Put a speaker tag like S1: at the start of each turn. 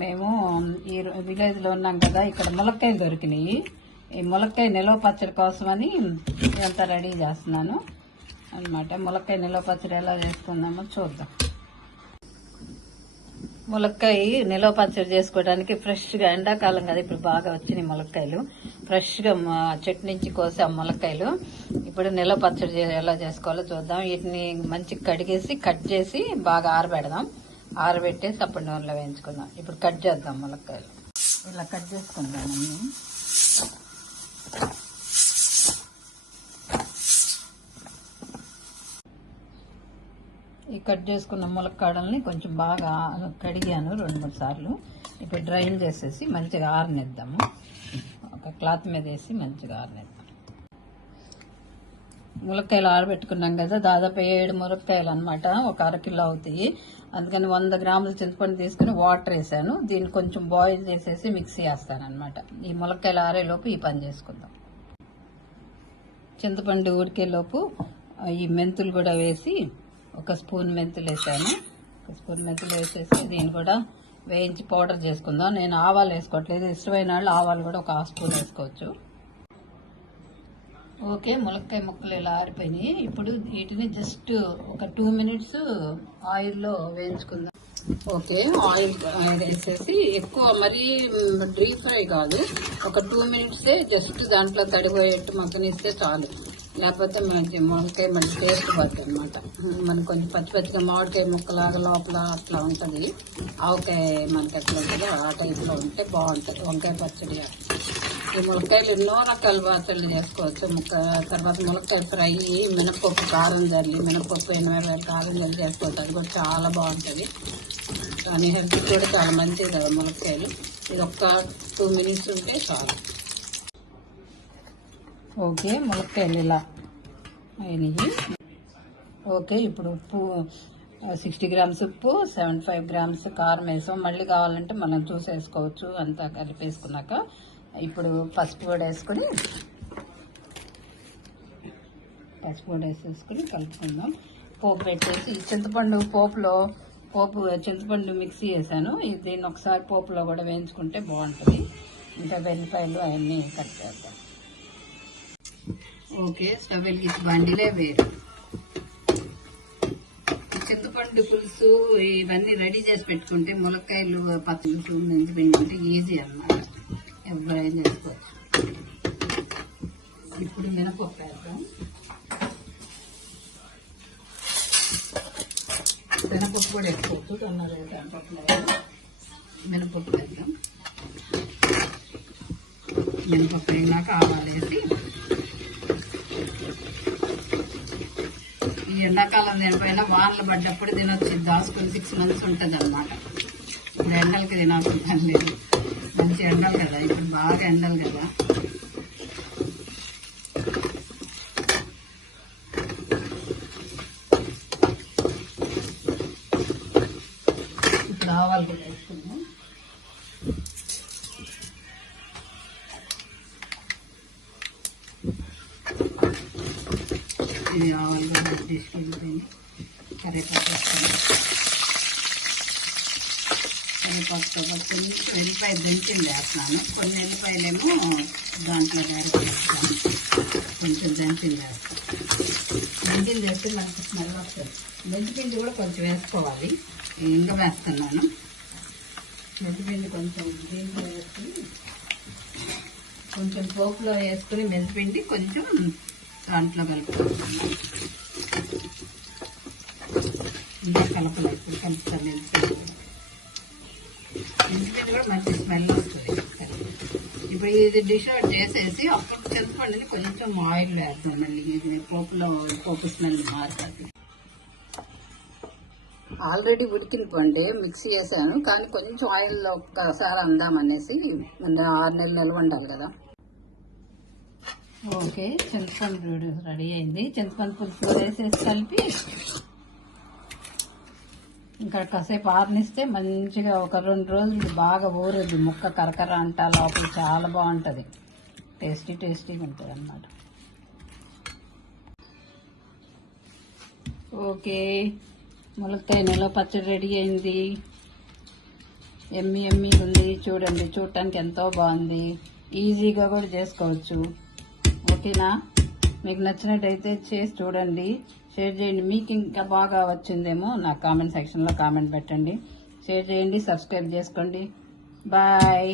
S1: మేము ఈ విలేజ్లో ఉన్నాం కదా ఇక్కడ ములక్కాయలు దొరికినాయి. ఈ ములక్కాయ నిలవ పచ్చడి కోసమని ఇదంతా రెడీ చేస్తున్నాను. అన్నమాట ములక్కాయ నిలవ పచ్చడి ఎలా చేసుకుందామో చూద్దాం. ములక్కాయ నిలవ పచ్చడి చేసుకోవడానికి ఫ్రెష్గా ఎండాకాలం కదా ఇప్పుడు బాగా వచ్చినాయి ములక్కాయలు. ఫ్రెష్గా చెట్టు నుంచి కోసే ఆ ములక్కాయలు. ఇప్పుడు నిలవ పచ్చడి ఎలా చేసుకోవాలో చూద్దాం. వీటిని మంచిగా కడిగేసి కట్ చేసి బాగా ఆరబెడదాం. ఆరబెట్టేసి అప్పుడు నూనెలో వేయించుకుందాం. ఇప్పుడు కట్ చేద్దాం ములక్కాయలు. ఇలా కట్ చేసుకుందాం అన్ని. ఈ కట్ చేసుకున్న ములక్కాడల్ని కొంచెం బాగా కడిగాను రెండు మూడు సార్లు. ఇప్పుడు డ్రైన్ చేసేసి మంచిగా ఆరనిద్దాము. ఒక క్లాత్ మీద వేసి మంచిగా ఆరనిద్దాం. ములక్కాయలు ఆరబెట్టుకున్నాం కదా దాదాపు ఏడు ములక్కాయలు అనమాట ఒక అరకిలో అవుతాయి. అందుకని వంద గ్రాముల చింతపండు తీసుకుని వాటర్ వేసాను. దీన్ని కొంచెం బాయిల్ చేసేసి మిక్సీ వేస్తాను అనమాట ఈ ములక్కాయలు ఆరేలోపు ఈ పని చేసుకుందాం. చింతపండు ఉడికేలోపు ఈ మెంతులు కూడా వేసి ఒక స్పూన్ మెంతులు వేసాను. ఒక స్పూన్ మెంతులు వేసేసి దీన్ని కూడా వేయించి పౌడర్ చేసుకుందాం. నేను ఆవాలు వేసుకోవట్లేదు. ఇష్టమైన వాళ్ళు ఆవాలు కూడా ఒక హాఫ్ స్పూన్ వేసుకోవచ్చు. ఓకే ములక్కాయ ముక్కలు ఇలా ఆరిపోయినాయి. ఇప్పుడు వీటిని జస్ట్ ఒక టూ మినిట్స్ ఆయిల్లో వేయించుకుందాం. ఓకే ఆయిల్ వేసేసి ఎక్కువ మరీ డీప్ ఫ్రై కాదు. ఒక టూ మినిట్సే జస్ట్ దాంట్లో తడిపోయేట్టు మగ్గనిస్తే చాలు. లేకపోతే మంచి మామిడికాయ మంచి టేస్ట్ పడుతుంది అనమాట మనకు కొంచెం పచ్చి పచ్చిగా మామిడికాయ ముక్కలాగా లోపల అట్లా ఉంటుంది. ఆవకాయ మనకి ఎట్లా ఉంటుందో ఆ టైప్లో ఉంటే బాగుంటుంది. వంకాయ పచ్చడి ఈ ములక్కాయలు ఎన్నో రకాల పాత్రలు చేసుకోవచ్చు. ముక్క తర్వాత మునక్కాయ ఫ్రై మినపప్పు కారం జల్లి మినపప్పు ఎనభై కారం జల్లి చేసుకోవచ్చు. అది కూడా చాలా బాగుంటుంది. కానీ హెల్త్ కూడా చాలా మంచిది కదా మునక్కాయలు. ఇది ఒక్క టూ మినిట్స్ ఉంటే చాలు. ఓకే మునక్కాయలు ఇలా అయినాయి. ఓకే ఇప్పుడు ఉప్పు సిక్స్టీ గ్రామ్స్ ఉప్పు సెవెంటీ ఫైవ్ గ్రామ్స్ కారం వేసాం. మళ్ళీ కావాలంటే మనం చూసేసుకోవచ్చు. అంతా కలిపేసుకున్నాక ఇప్పుడు పసుపు కూడా వేసుకొని పసుపు కూడా వేసేసుకుని కలుపుకుందాం. పోపు పెట్టేసి చింతపండు పోపులో పోపు చింతపండు మిక్సీ వేసాను. ఇది దీన్ని ఒకసారి పోపులో కూడా వేయించుకుంటే బాగుంటుంది. ఇంకా వెల్లిపాయలు అవన్నీ కట్ చేద్దాం. ఓకే స్టవ్ వెలిగించి బండిలే వేరు. చింతపండు పులుసు ఇవన్నీ రెడీ చేసి పెట్టుకుంటే ములక్కాయలు పచ్చళ్ళు మెంతి పిండి ఈజీ అన్నమాట. ఎవరైనా చేసుకోవచ్చు ఇప్పుడు మినపప్పు వేద్దాం. మినపప్పు కూడా వేసుకోవచ్చు తొందర మినపప్పు వేద్దాం. మినపప్పు అయినాక ఆవాలు వేసి ఈ ఎండాకాలం తినపోయినా వానలు పడ్డప్పుడు తినొచ్చు. దాచుకొని సిక్స్ మంత్స్ ఉంటుంది అనమాట ఇప్పుడు ఎండలకి తినాల్సిందని లేదు మంచి ఎండలు కదా ఇప్పుడు బాగా ఎండలు కదా. ఇప్పుడు ఆవాలు కూడా వేసుకుందాం. ఇది ఆవాలు కూడా తీసుకెళ్ళిపోయింది కరేపాకు వేసుకుందాం. కరివేపాకుతో పాటు కొన్ని ఎల్లిపాయ దంచింది వేస్తున్నాను. కొన్ని ఎల్లిపాయలేమో దాంట్లో వేస్తాను. కొంచెం దంచింది వేస్తాను. దంచింది వేస్తే మనకి స్మెల్ వస్తుంది. మెంతిపిండి కూడా కొంచెం వేసుకోవాలి. ఇంకా వేస్తున్నాను. మెంతిపిండి కొంచెం దీంట్లో వేసుకుని కొంచెం పోపులో వేసుకుని మెంతిపిండి కొంచెం దాంట్లో కలుపుకుంటున్నాను. ఇంకా కలపలేదు. ఇప్పుడు కలుపుతాను మెంతిపిండి. మెంతిపిండి కూడా మంచి స్మెల్ వస్తుంది ఇప్పుడు ఇది డిష్ చేసేసి అప్పుడు చింతపండుని కొంచెం ఆయిల్ వేద్దాం మళ్ళీ. ఇది పోపులో పోపు స్మెల్ మారుతుంది. ఆల్రెడీ ఉడికిన పండే మిక్సీ చేశాను కానీ కొంచెం ఆయిల్లో ఒక్కసారి అందామనేసి ఆరు నెలలు నిల్వ ఉండాలి కదా. ఓకే చింతపండు రెడీ అయింది. చింతపండు పులుసు వేసేసి కలిపి ఇంకా కాసేపు ఆరనిస్తే మంచిగా ఒక రెండు రోజులు బాగా ఊరేది. ముక్క కరకర అంట లోపల చాలా బాగుంటుంది. టేస్టీ టేస్టీగా ఉంటుంది అన్నమాట. ఓకే. ములక్కాయ నెల పచ్చడి రెడీ అయింది. ఎమ్మి ఎమ్మి ఉంది. చూడండి చూడటానికి ఎంతో బాగుంది. ఈజీగా కూడా చేసుకోవచ్చు. ఓకేనా? మీకు నచ్చినట్టయితే చేసి చూడండి. షేర్ చేయండి. మీకు ఇంకా బాగా వచ్చిందేమో నాకు కామెంట్ సెక్షన్లో కామెంట్ పెట్టండి. షేర్ చేయండి సబ్స్క్రైబ్ చేసుకోండి. బాయ్.